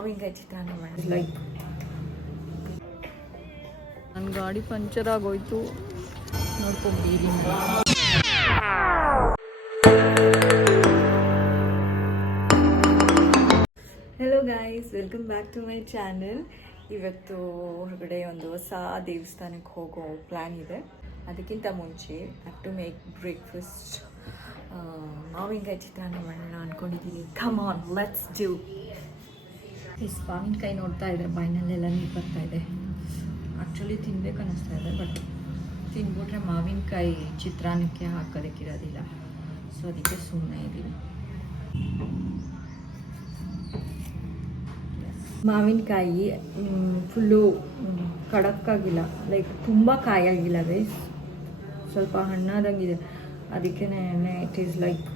ಮಾವಿನಕಾಯಿ ಚಿತ್ರಾನ್ನ ಮಾಡಿ ಲೈಕ್ ನನ್ನ ಗಾಡಿ ಪಂಚರ್ ಆಗೋಯ್ತು ನೋಡ್ಕೊಂಬೀರಿ. Hello guys, welcome back to my channel. ಇವತ್ತು ಹೊರಗಡೆ ಒಂದು ಹೊಸ ದೇವಸ್ಥಾನಕ್ಕೆ ಹೋಗೋ ಪ್ಲ್ಯಾನ್ ಇದೆ. ಅದಕ್ಕಿಂತ ಮುಂಚೆ ಹ್ಯಾವ್ ಟು ಮೇಕ್ ಬ್ರೇಕ್ಫಾಸ್ಟ್. ಮಾವಿನಕಾಯಿ ಚಿತ್ರಾನ್ನ ಮಾಡೋಣ ಅಂದ್ಕೊಂಡಿದ್ದೀನಿ. Come on, let's do. ಮಾವಿನಕಾಯಿ ನೋಡ್ತಾ ಇದ್ರೆ ಬಾಯಿನಲ್ಲೆಲ್ಲ ನೀರು ಬರ್ತಾ ಇದೆ. ಆ್ಯಕ್ಚುಲಿ ತಿನ್ಬೇಕು ಅನ್ನಿಸ್ತಾ ಇದೆ, ಬಟ್ ತಿನ್ಬಿಟ್ರೆ ಮಾವಿನಕಾಯಿ ಚಿತ್ರಾನ್ನಕ್ಕೆ ಹಾಕೋದಕ್ಕಿರೋದಿಲ್ಲ. ಸೊ ಅದಕ್ಕೆ ಸುಮ್ಮನೆ ಇದ್ದೀವಿ. ಮಾವಿನಕಾಯಿ ಫುಲ್ಲು ಕಡಕ್ಕಾಗಿಲ್ಲ, ಲೈಕ್ ತುಂಬ ಕಾಯಾಗಿಲ್ಲ ಗೈಸ್, ಸ್ವಲ್ಪ ಹಣ್ಣಾದಂಗಿದೆ. ಅದಕ್ಕೇ ಇಟ್ ಈಸ್ ಲೈಕ್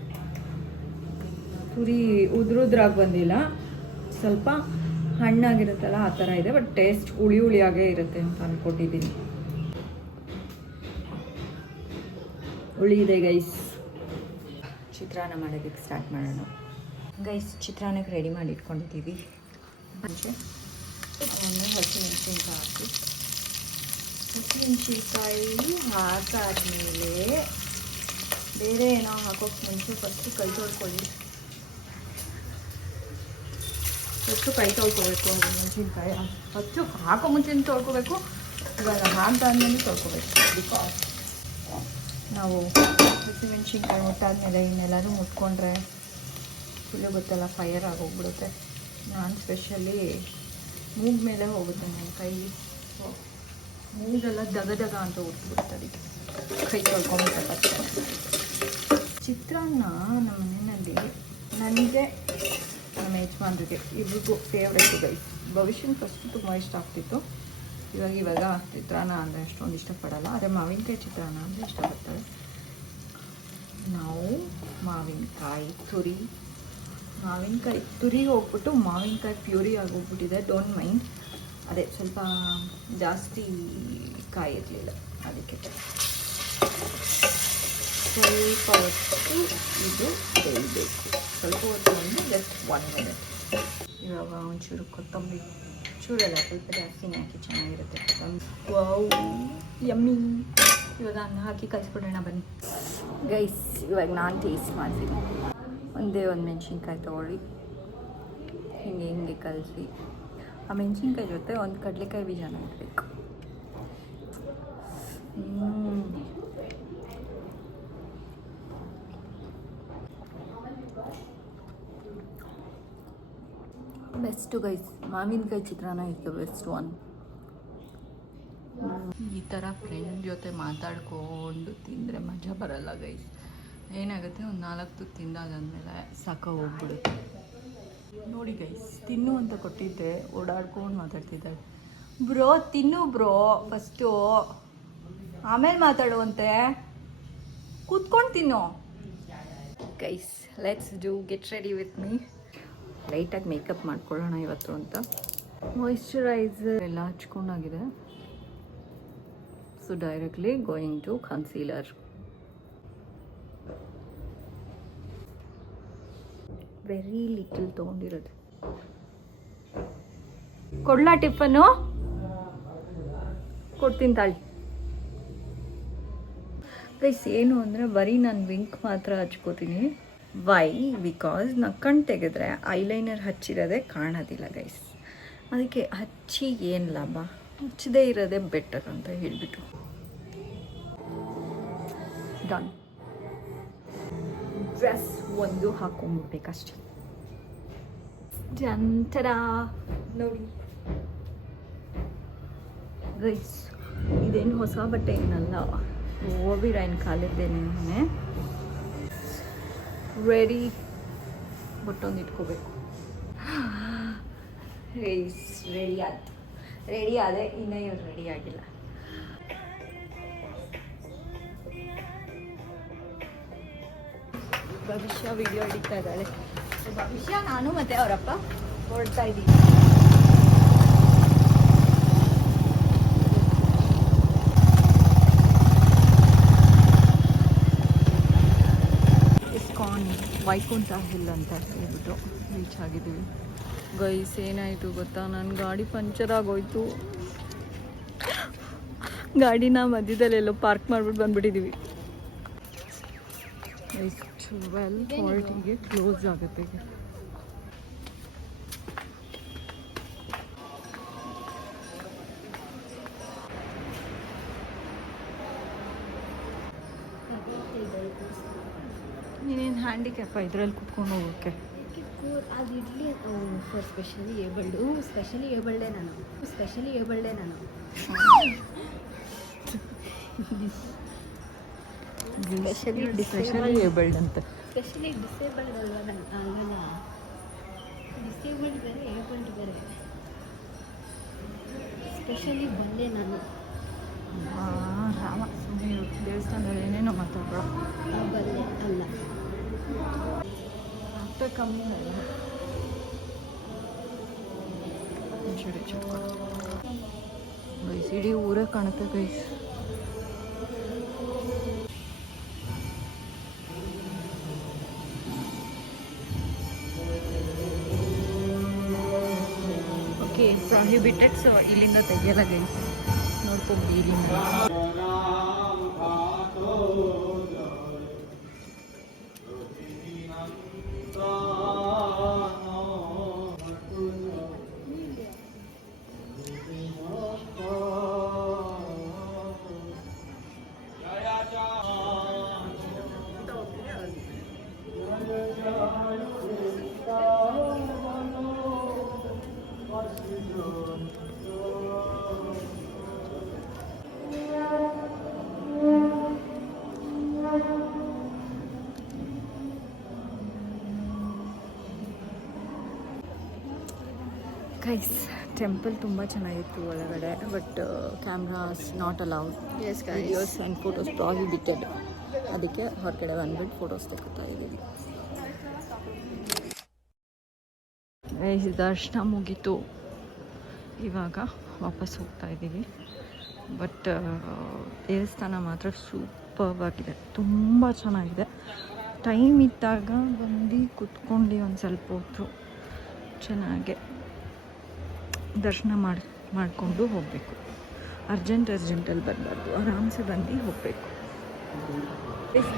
ತುರಿ ಉದ್ರಾಗಿ ಬಂದಿಲ್ಲ, ಸ್ವಲ್ಪ ಹಣ್ಣಾಗಿರುತ್ತಲ್ಲ ಆ ಥರ ಇದೆ. ಬಟ್ ಟೇಸ್ಟ್ ಹುಳಿ ಹುಳಿಯಾಗೇ ಇರುತ್ತೆ ಅಂತ ಅಂದ್ಕೊಂಡಿದ್ದೀನಿ. ಹುಳಿ ಇದೆ ಗೈಸ್. ಚಿತ್ರಾನ್ನ ಮಾಡೋದಕ್ಕೆ ಸ್ಟಾರ್ಟ್ ಮಾಡೋಣ ಗೈಸ್. ಚಿತ್ರಾನ್ನಕ್ಕೆ ರೆಡಿ ಮಾಡಿ ಇಟ್ಕೊಂಡಿದ್ದೀವಿ. ಮುಂಚೆ ಹಸಿಮೆಣಸಿನ್ಕಾಯಿ ಹಾಕಿ, ಹಸಿಮೆಣಸಿನ್ಕಾಯಿ ಹಾಕಾದ್ಮೇಲೆ ಬೇರೆ ಏನೋ ಹಾಕೋಕ್ಕೆ ಮುಂಚೆ ಫಸ್ಟು ಕೈ ತೊಳ್ಕೊಳ್ಳಿ. ಫಸ್ಟು ಕೈ ತೊಳ್ಕೊಬೇಕು. ಹಸಿಮೆಣಸಿನ್ಕಾಯಿ ಫಸ್ಟು ಹಾಕೋ ಮುಂಚೆ ತೊಳ್ಕೊಬೇಕು, ಇವಾಗ ಹಾಕಾದ್ಮೇಲೆ ತೊಳ್ಕೊಬೇಕು. ಬಿಕಾಸ್ ನಾವು ಹಸಿಮೆಣಸಿನ್ಕಾಯಿ ಮುಟ್ಟಾದ್ಮೇಲೆ ಇನ್ನೆಲ್ಲರೂ ಮುಟ್ಕೊಂಡ್ರೆ ಫುಲ್ಲು ಗೊತ್ತಲ್ಲ, ಫೈರ್ ಆಗೋಗ್ಬಿಡುತ್ತೆ. ನಾನು ಸ್ಪೆಷಲಿ ಮೂಗ್ ಮೇಲೆ ಹೋಗುತ್ತೆ ನನ್ನ ಕೈ, ಮೂಗೆಲ್ಲ ದಗ ಅಂತ ಉಟ್ಬಿಡುತ್ತೆ. ಅದಕ್ಕೆ ಕೈ ತೊಳ್ಕೊಂಬಿಟ್ಟೆ. ಚಿತ್ರಾನ್ನ ನಮ್ಮ ಮನೆಯಲ್ಲಿ ನನಗೆ ನಮ್ಮ ಯಜಮಾನ್ರಿಗೆ ಇಬ್ರಿಗೂ ಫೇವ್ರೇಟು ಗೈಸ್. ಭವಿಷ್ಯನ ಫಸ್ಟು ತುಂಬ ಇಷ್ಟ ಆಗ್ತಿತ್ತು, ಇವಾಗ ಚಿತ್ರಾನ್ನ ಅಂದರೆ ಅಷ್ಟೊಂದು ಇಷ್ಟಪಡಲ್ಲ. ಆದರೆ ಮಾವಿನಕಾಯಿ ಚಿತ್ರಾನ್ನ ಅಂದರೆ ಇಷ್ಟಪಡ್ತಾರೆ. ನಾವು ಮಾವಿನಕಾಯಿ ತುರಿ ಹೋಗ್ಬಿಟ್ಟು ಮಾವಿನಕಾಯಿ ಪ್ಯೂರಿ ಆಗೋಗ್ಬಿಟ್ಟಿದೆ. ಡೋಂಟ್ ಮೈಂಡ್, ಅದೇ ಸ್ವಲ್ಪ ಜಾಸ್ತಿ ಕಾಯಿ ಇರಲಿಲ್ಲ, ಅದಕ್ಕೆ ಸ್ವಲ್ಪ ಹೊತ್ತು ಇದು ಬೇಯಬೇಕು. ಸ್ವಲ್ಪ ಹೊತ್ತು ಅಂದರೆ ಜಸ್ಟ್ 1 minute. ಇವಾಗ ಒಂಚೂರು ಕೊತ್ತಂಬರಿ, ಚೂರೆಲ್ಲ ಸ್ವಲ್ಪ ಜಾಸ್ತಿನೇ ಹಾಕಿ ಚೆನ್ನಾಗಿರುತ್ತೆ ಕೊತ್ತಂಬರಿ. Wow, yummy. ಇವಾಗ ಅನ್ನ ಹಾಕಿ ಕಲಿಸ್ಬಿಡೋಣ ಬನ್ನಿ ಗೈಸ್. ಇವಾಗ ನಾನು ಟೇಸ್ಟ್ ಮಾಡ್ತೀನಿ. ಒಂದೇ ಒಂದು ಮೆಣಸಿನ್ಕಾಯಿ ತೊಗೊಳ್ಳಿ, ಹಿಂಗೆ ಕಲಸಿ. ಆ ಮೆಣಸಿನ್ಕಾಯಿ ಜೊತೆ ಒಂದು ಕಡಲೆಕಾಯಿ ಬೀಜನ ಇಡಬೇಕು. Best guys. ಮಾವಿನಕಾಯಿ ಚಿತ್ರಾನ್ನ ಇಸ್ ದ ಬೆಸ್ಟ್ ಒನ್. ಈ ಥರ ಫ್ರೆಂಡ್ ಜೊತೆ ಮಾತಾಡ್ಕೊಂಡು ತಿಂದರೆ ಮಜಾ ಬರಲ್ಲ ಗೈಸ್. ಏನಾಗುತ್ತೆ, ಒಂದು 4 ತಿಂದಾದ್ಮೇಲೆ ಸಾಕ ಹೋಗ್ಬಿಡುತ್ತೆ. ನೋಡಿ ಗೈಸ್, ತಿನ್ನು ಅಂತ ಕೊಟ್ಟಿದ್ದೆ, ಓಡಾಡ್ಕೊಂಡು ಮಾತಾಡ್ತಿದ್ದಾಳೆ. ಬ್ರೋ ತಿನ್ನು ಬ್ರೋ, ಫಸ್ಟು ಆಮೇಲೆ ಮಾತಾಡುವಂತೆ, ಕೂತ್ಕೊಂಡು ತಿನ್ನು guys. Let's get ready with me. ಲೈಟಾಗಿ ಮೇಕಪ್ ಮಾಡ್ಕೊಳ್ಳೋಣ ಇವತ್ತು ಅಂತ. ಮಾಯಿಶ್ಚರೈಸರ್ ಎಲ್ಲ ಹಚ್ಕೊಂಡಾಗಿದೆ. So directly going to concealer. Very little ತೊಗೊಂಡಿರೋದು. ಕೊಡ್ಲಾ ಟಿಫನ್ನು? ಕೊಡ್ತೀನಿ ತಾಳಿ ಗೈಸ್. ಏನು ಅಂದರೆ ಬರೀ ನಾನು ವಿಂಕ್ ಮಾತ್ರ ಹಚ್ಕೋತೀನಿ. ವೈ? ಬಿಕಾಸ್ ನಾನು ಕಣ್ಣು ತೆಗೆದ್ರೆ ಐಲೈನರ್ ಹಚ್ಚಿರೋದೇ ಕಾಣೋದಿಲ್ಲ ಗೈಸ್. ಅದಕ್ಕೆ ಹಚ್ಚಿ ಏನು ಲಾಭ, ಹಚ್ಚದೇ ಇರೋದೇ ಬೆಟರ್ ಅಂತ ಹೇಳಿಬಿಟ್ಟು ಡನ್. ಡ್ರೆಸ್ ಒಂದು ಹಾಕೊಂಡ್ಬಿಡ್ಬೇಕಷ್ಟೆ. ಜಂತರ ನೋಡಿ ಗೈಸ್, ಇದೇನು ಹೊಸ ಬಟ್ಟೆ ಏನಲ್ಲ, ಓಬಿರಾಯನ್ ಕಾಲಿದ್ದೇನೆ. ರೆಡಿ, ಬಟ್ಟೊಂದು ಇಟ್ಕೋಬೇಕು. ಗೈಸ್ ರೆಡಿ ಆದೆ, ಇನ್ನೂ ಇವ್ರು ರೆಡಿ ಆಗಿಲ್ಲ. ಭವಿಷ್ಯ ವಿಡಿಯೋ ಹಿಡಿತಾ ಇದ್ದಾಳೆ. ಭವಿಷ್ಯ, ನಾನು ಮತ್ತು ಅವರಪ್ಪ ಹೊರಡ್ತಾ ಇದ್ದೀವಿ. ಇಸ್ಕಾನ್ ವೈಕುಂಠ ಹಿಲ್ ಅಂತ ಹೇಳ್ಬಿಟ್ಟು ರೀಚ್ ಆಗಿದ್ದೀವಿ. ಗೈಸ್ ಏನಾಯಿತು ಗೊತ್ತಾ, ನನ್ನ ಗಾಡಿ ಪಂಚರ್ ಆಗೋಯ್ತು. ಗಾಡಿನ ಮಧ್ಯದಲ್ಲೆಲ್ಲೋ ಪಾರ್ಕ್ ಮಾಡ್ಬಿಟ್ಟು ಬಂದ್ಬಿಟ್ಟಿದ್ದೀವಿ. 12:40ಗೆ ಕ್ಲೋಸ್ ಆಗುತ್ತೆ. ನೀನೇನು ಹ್ಯಾಂಡಿಕ್ಯಾಪ ಇದರಲ್ಲಿ ಕುತ್ಕೊಂಡು ಹೋಗೋಕ್ಕೆ? ಅದು ಇಡ್ಲಿ ಫಾರ್ ಸ್ಪೆಷಲಿ ಏಬಲ್ಡು. ಸ್ಪೆಷಲಿ ಏಬಲ್ಡೇ ನಾನು. ಸ್ಪೆಷಲಿ ಏಬಲ್ಡ್ ಅಂತ. ಸ್ಪೆಷಲಿ ಡಿಸೇಬಲ್ಡ್ ಅಲ್ವಾ ನಾನು? ಅಲ್ಲ, ಡಿಸೇಬಲ್ಡ್ ಬೇರೆ, ಏಬಲ್ಡ್ ಬೇರೆ. ಸ್ಪೆಷಲಿ ಬಂದೆ ನಾನು. ರಾಮ ಸುಮ್ಮನೆ ದೇವಸ್ಥಾನದಲ್ಲಿ ಏನೇನೋ ಮಾತಾಡೋ. ಬಲ್ಲೆ ಅಲ್ಲ, ಅಷ್ಟೇ ಕಮ್ಮಿ ಅಲ್ಲ. ಗೈಸ್ ಇಡೀ ಊರೇ ಕಾಣುತ್ತೆ ಗೈಸ್. ಓಕೆ, ಪ್ರಾಹಿಬಿಟೆಡ್, ಸೊ ಇಲ್ಲಿಂದ ತೆಗಿಯಲ್ಲ ಗೈಸ್. ನೋಡ್ಕೊಂಡು ಇಲ್ಲಿಂದ ಗೈಸ್. ಟೆಂಪಲ್ ತುಂಬ ಚೆನ್ನಾಗಿತ್ತು ಒಳಗಡೆ, but cameras not allowed. Videos and photos prohibited. ಅದಕ್ಕೆ ಹೊರಗಡೆ ಬಂದ್ಬಿಟ್ಟು ಫೋಟೋಸ್ ತೆಗಿತಾ ಇದ್ದೀವಿ. ಗೈಸ್ ದರ್ಶನ ಮುಗೀತು, ಇವಾಗ ವಾಪಸ್ ಹೋಗ್ತಾ ಇದ್ದೀವಿ. ಬಟ್ ದೇವಸ್ಥಾನ ಮಾತ್ರ ಸೂಪರ್ಬ್ ಆಗಿದೆ, ತುಂಬ ಚೆನ್ನಾಗಿದೆ. ಟೈಮ್ ಇದ್ದಾಗ ಬಂದು ಕುತ್ಕೊಂಡು ಒಂದು ಸ್ವಲ್ಪ ಹೊತ್ತು ಚೆನ್ನಾಗೆ ದರ್ಶನ ಮಾಡಿಕೊಂಡು ಹೋಗಬೇಕು. ಅರ್ಜೆಂಟಲ್ಲಿ ಬರಬಾರ್ದು, ಆರಾಮ್ಸೆ ಬಂದು ಹೋಗಬೇಕು.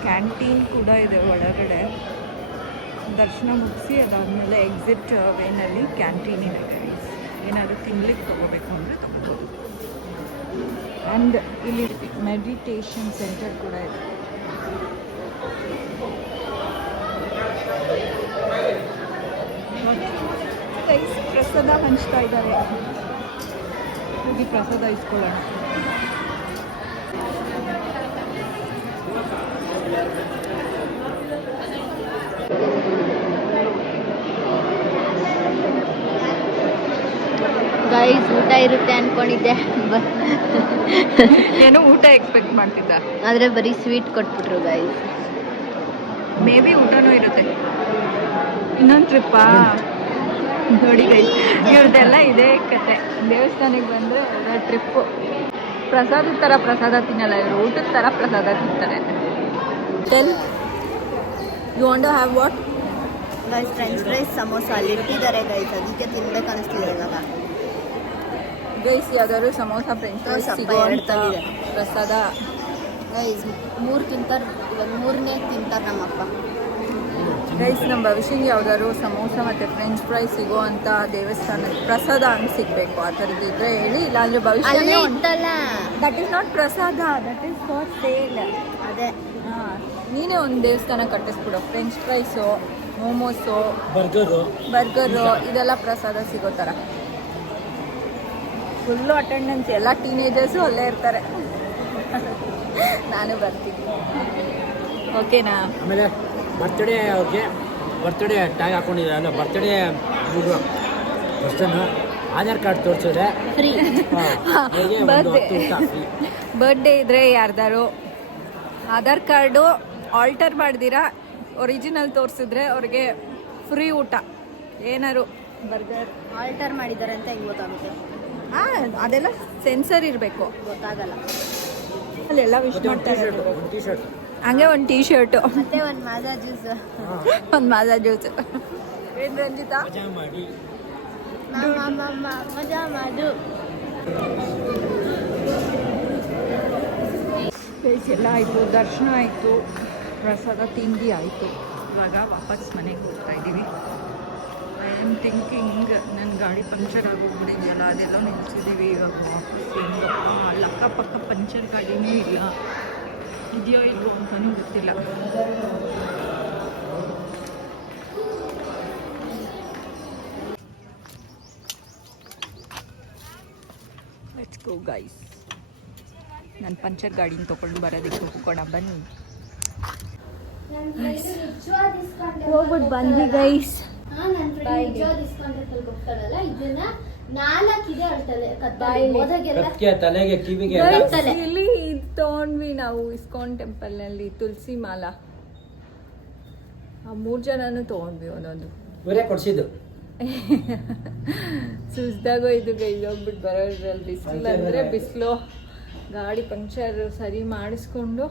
ಕ್ಯಾಂಟೀನ್ ಕೂಡ ಇದೆ ಒಳಗಡೆ. ದರ್ಶನ ಮುಗಿಸಿ ಅದಾದಮೇಲೆ ಎಕ್ಸಿಟ್ ವೇನಲ್ಲಿ ಕ್ಯಾಂಟೀನ್ ಇದೆ. ಏನಾದರೂ ತಿನ್ಲಿಕ್ಕೆ ತೊಗೋಬೇಕು ಅಂದರೆ ತೊಗೋಬೋದು. ಆ್ಯಂಡ್ ಇಲ್ಲಿ ಮೆಡಿಟೇಷನ್ ಸೆಂಟರ್ ಕೂಡ ಇದೆ. ಪ್ರಸಾದ ಹಂಚ್ತಾ ಇದ್ದಾರೆ, ಹೋಗಿ ಪ್ರಸಾದ ಇಸ್ಕೊಳ್ಳೋಣ. ಗೈಸ್ ಊಟ ಇರುತ್ತೆ ಅನ್ಕೊಂಡಿದ್ದೆ, ಏನೋ ಊಟ ಎಕ್ಸ್ಪೆಕ್ಟ್ ಮಾಡ್ತಿದ್ದ, ಆದರೆ ಬರೀ ಸ್ವೀಟ್ ಕೊಟ್ಬಿಟ್ರು ಗೈಸ್. ಮೇ ಬಿ ಊಟನೂ ಇರುತ್ತೆ. ಇನ್ನೊಂದು ಟ್ರಿಪ್ಪಾ ನೋಡಿ ಗೈಸ್, ಇವ್ರದ್ದೆಲ್ಲ ಇದೇ ಕತೆ. ದೇವಸ್ಥಾನಕ್ಕೆ ಬಂದರೆ ಅವರ ಟ್ರಿಪ್ಪು. ಪ್ರಸಾದದ ಥರ ಪ್ರಸಾದ ತಿನ್ನಲ್ಲ ಇವರು, ಊಟದ ಥರ ಪ್ರಸಾದ ತಿಂತಾರೆ. Tell you want to have what? Guys french fries samosa ಅಲ್ಲಿ ಇಟ್ಟಿದ್ದಾರೆ ಗೈಸ್, ಅದಕ್ಕೆ ತಿನ್ಬೇಕು ಅನಿಸ್ತಿದೆ ಇವಾಗ. ಗೈಸ್ ಯಾವ್ದಾದ್ರು ಸಮೋಸ ಫ್ರೆಂಚ್ ಫ್ರೈಸ್ ಸಿಗೋಂಥ ಪ್ರಸಾದ ಗೈಸ್ 3 ತಿಂತಾರೆ, ಇವಾಗ 3ನೇ ತಿಂತಾರೆ ನಮ್ಮಪ್ಪ. ಗೈಸ್ ನಮ್ಮ ಭವಿಷ್ಯಂಗೆ ಯಾವ್ದಾದ್ರು ಸಮೋಸ ಮತ್ತು ಫ್ರೆಂಚ್ ಫ್ರೈಸ್ ಸಿಗೋ ಅಂತ ದೇವಸ್ಥಾನದ ಪ್ರಸಾದ ಹಂಗೆ ಸಿಗಬೇಕು. ಆ ಥರದ್ದಿದ್ರೆ ಹೇಳಿ, ಇಲ್ಲಾಂದರೆ ಭವಿಷ್ಯ ಉಂಟಲ್ಲ, ದಟ್ ಈಸ್ ನಾಟ್ ಪ್ರಸಾದ, ದಟ್ ಈಸ್ ಫಾರ್ ಸೇಲ್. ಅದೇ ನೀನೇ ಒಂದು ದೇವಸ್ಥಾನ ಕಟ್ಟಿಸ್ಬಿಡು. ಫ್ರೆಂಚ್ ಫ್ರೈಸು, ಮೋಮೋಸು, ಬರ್ಗರು ಇದೆಲ್ಲ ಪ್ರಸಾದ ಸಿಗೋ ಥರ. ಫುಲ್ಲು ಅಟೆಂಡೆನ್ಸ್, ಎಲ್ಲ ಟೀನೇಜರ್ಸು ಅಲ್ಲೇ ಇರ್ತಾರೆ. ನಾನು ಬರ್ತೀನಿ, ಓಕೆನಾ? ಆಮೇಲೆ ಬರ್ತ್ಡೇ ಅವ್ರಿಗೆ ಬರ್ತ್ಡೇ ಟ್ಯಾಗ್ ಹಾಕೊಂಡಿದ್ದಾರಲ್ಲ, ಬರ್ತ್ಡೇ ಪರ್ಸನ್ನು ಆಧಾರ್ ಕಾರ್ಡ್ ತೋರಿಸಿದ್ರೆ ಫ್ರೀ. ಬರ್ಡೇ ಇದ್ದರೆ ಯಾರ್ದಾರು ಆಧಾರ್ ಕಾರ್ಡು ಆಲ್ಟರ್ ಮಾಡ್ದಿರಾ ಒರಿಜಿನಲ್ ತೋರಿಸಿದ್ರೆ ಅವ್ರಿಗೆ ಫ್ರೀ ಊಟ. ಏನಾರು ಬರ್ಗರ್ ಆಲ್ಟರ್ ಮಾಡಿದ್ದಾರೆ ಅಂತ ಹೆಂಗೆ ಗೊತ್ತಾಗುತ್ತೆ? ಅದೆಲ್ಲ ಸೆನ್ಸರ್ ಇರಬೇಕು, ಗೊತ್ತಾಗಲ್ಲ. ಅಲ್ಲೆಲ್ಲ ವಿಶ್ ಮಾಡ್ತಾರೆ. ಟೀ ಶರ್ಟ್, ಹಂಗೆ ಒಂದು ಟೀ ಶರ್ಟು, ಮತ್ತೆ ಒಂದು ಮಾಜಾ ಜ್ಯೂಸ್, ಒಂದು ಮಾಜಾ ಜ್ಯೂಸು. ಏನು ರಂಜಿತಾ? ಮಜಾ ಮಾಡು. ಗೈಸ್ ಎಲ್ಲ ಆಯಿತು, ದರ್ಶನ ಆಯಿತು, ಪ್ರಸಾದ ತಿಂಡಿ ಆಯಿತು. ಇವಾಗ ವಾಪಸ್ ಮನೆಗೆ ಹೋಗ್ತಾ ಇದ್ದೀವಿ. ಐ ಆಮ್ ಥಿಂಕಿಂಗ್ ನನ್ನ ಗಾಡಿ ಪಂಕ್ಚರ್ ಆಗೋಗ್ಬಿಟ್ಟಿದೆಯಲ್ಲ, ಅದೆಲ್ಲ ನಿಲ್ಸಿದ್ದೀವಿ. ಇವಾಗ ವಾಪಸ್ ಹೆಂಗಪ್ಪ ಅಲ್ಲಿ ಅಕ್ಕಪಕ್ಕ ಪಂಚರ್ ಗಾಡಿನೇ ಇಲ್ಲ, ಇದೆಯೋ ಇಲ್ವೋ ಅಂತಲೂ ಗೊತ್ತಿಲ್ಲ. Let's go guys. ನಾನು ಪಂಚರ್ ಗಾಡಿನ ತೊಗೊಂಡು ಬರೋದಕ್ಕೆ ಹೋಗೋಣ ಬನ್ನಿ. ಹೋಗ್ಬಿಟ್ಟು ಬಂದ್ವಿ ಗೈಸ್. ತಲೆಗೆ ಕಿವಿಗೆ ಇಲ್ಲಿ ಇದು ತೊಗೊಂಡ್ವಿ ನಾವು ಇಸ್ಕಾನ್ ಟೆಂಪಲ್ನಲ್ಲಿ, ತುಳಸಿ ಮಾಲಾ. ಆ 3 ಜನನೂ ತೊಗೊಂಡ್ವಿ ಒಂದೊಂದು. ಇವರೇ ಕೊಡ್ಸಿದ್ದು. ಸುಸ್ದಾಗೋ ಇದು ಗೈಸ್ ಹೋಗ್ಬಿಟ್ಟು ಬರೋದ್ರಲ್ಲಿ. ಬಿಸಿಲು ಅಂದರೆ ಬಿಸಿಲು, ಗಾಡಿ ಪಂಕ್ಚರ್ ಸರಿ ಮಾಡಿಸ್ಕೊಂಡು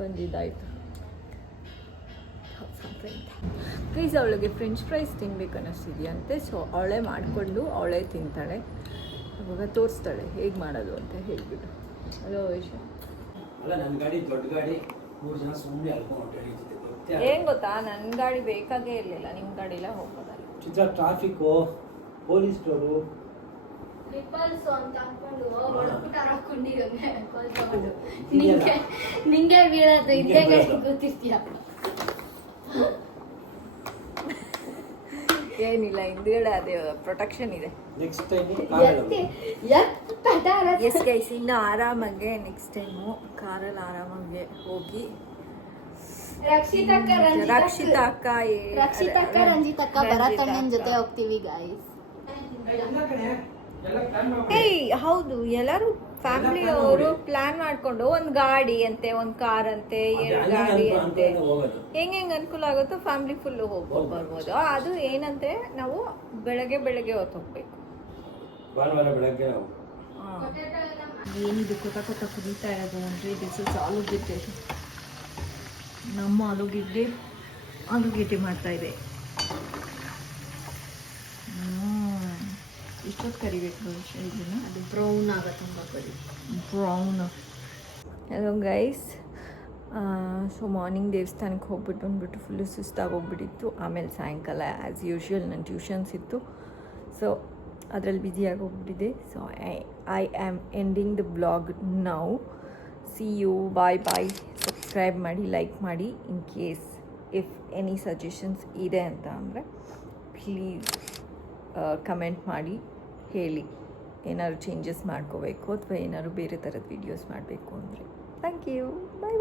ಬಂದಿದ್ದಾಯ್ತು. ಗೈಸ್ ಅವಳಿಗೆ ಫ್ರೆಂಚ್ ಫ್ರೈಸ್ ತಿನ್ಬೇಕು ಅನ್ನಿಸ್ತಿದೆಯಂತೆ. ಸೊ ಅವಳೇ ಮಾಡಿಕೊಂಡು ಅವಳೇ ತಿಂತಾಳೆ. ಅವಾಗ ತೋರಿಸ್ತಾಳೆ ಹೇಗೆ ಮಾಡೋದು ಅಂತ ಹೇಳ್ಬಿಟ್ಟು. ಅಲೋ ವೈಶ, ಅಲ್ಲ ನನ್ನ ಗಾಡಿ ದೊಡ್ಡ ಗಾಡಿ, 3 ಜನ ಸುಮ್ಮನೆ ಅಲ್ಕೊಂಡು ಏನು ಗೊತ್ತಾ, ನನ್ನ ಗಾಡಿ ಬೇಕಾಗೇ ಇರಲಿಲ್ಲ, ನಿಮ್ಮ ಗಾಡಿಲೇ ಹೋಗೋದಲ್ಲ. ಚಿತ್ರ ಟ್ರಾಫಿಕ್ಕು, ಪೊಲೀಸ್ನವರು ನಿಂಗೆ ಬೀಳೋದು ಇದ್ದೇ ಗೊತ್ತಿರ್ತೀಯ. ಏನಿಲ್ಲ, ಹಿಂದ್ಗಡೆ ಅದೇ ಪ್ರೊಟೆಕ್ಷನ್ ಇದೆ. ನೆಕ್ಸ್ಟ್ ಟೈಮ್ ಎಸ್ ಗೈಸ್, ಇನ್ನು ಆರಾಮಾಗೆ ನೆಕ್ಸ್ಟ್ ಟೈಮು ಕಾರಲ್ಲಿ ಆರಾಮಾಗೆ ಹೋಗಿ ರಕ್ಷಿತಾ ಅಕ್ಕ ರಂಜಿತ್ ಅಕ್ಕ ಭರತಣ್ಣನ ಜೊತೆ ಹೋಗ್ತೀವಿ ಗಾಯ್ಸ್. ಏಯ್ ಹೌದು, ಎಲ್ಲರೂ ಫ್ಯಾಮಿಲಿ ಅವರು ಪ್ಲಾನ್ ಮಾಡ್ಕೊಂಡು ಒಂದು ಗಾಡಿ ಅಂತೆ, ಒಂದು ಕಾರ್ ಅಂತೆ, 2 ಗಾಡಿ ಅಂತೆ, ಹೆಂಗೆ ಅನುಕೂಲ ಆಗುತ್ತೋ ಫ್ಯಾಮಿಲಿ ಫುಲ್ಲು ಹೋಗ್ಬೋದು ಬರ್ಬೋದು. ಅದು ಏನಂತೆ, ನಾವು ಬೆಳಗ್ಗೆ ಹೊತ್ತು ಹೋಗ್ಬೇಕು. ಭಾನುವಾರ ಬೆಳಗ್ಗೆ ಏನಿದು ಕೊತ್ತ ಕುದೀತಾ ಇರೋದು ಅಂದರೆ ದಿಸ್ ಇಸ್ ಆಲೂಗೆಡ್ಡೆ. ನಮ್ಮ ಆಲೂಗೆಡ್ಡೆ ಮಾಡ್ತಾ ಇದೆ. ಇಷ್ಟೊತ್ತು ಕರಿಬೇಕು ಇದನ್ನು, ಅದು ಬ್ರೌನ್ ಆಗ ತುಂಬ ಕರಿ brown. Hello guys, so morning ದೇವಸ್ಥಾನಕ್ಕೆ ಹೋಗ್ಬಿಟ್ಟು ಬಂದ್ಬಿಟ್ಟು ಫುಲ್ಲು ಸುಸ್ತಾಗಿ ಹೋಗ್ಬಿಟ್ಟಿತ್ತು. ಆಮೇಲೆ ಸಾಯಂಕಾಲ ಆ್ಯಸ್ ಯೂಶ್ವಲ್ ನನ್ನ ಟ್ಯೂಷನ್ಸ್ ಇತ್ತು, ಸೊ ಅದರಲ್ಲಿ ಬ್ಯುಸಿಯಾಗಿ ಹೋಗ್ಬಿಟ್ಟಿದೆ. So I am ending the blog now. See you, bye. Subscribe ಮಾಡಿ, ಲೈಕ್ ಮಾಡಿ. In case if any suggestions ಇದೆ ಅಂತ ಅಂದರೆ ಪ್ಲೀಸ್ ಕಮೆಂಟ್ ಮಾಡಿ ಹೇಳಿ. ಏನಾದ್ರು ಚೇಂಜಸ್ ಮಾಡ್ಕೋಬೇಕು ಅಥವಾ ಏನಾದ್ರು ಬೇರೆ ಥರದ ವೀಡಿಯೋಸ್ ಮಾಡಬೇಕು ಅಂದರೆ. Thank you, bye.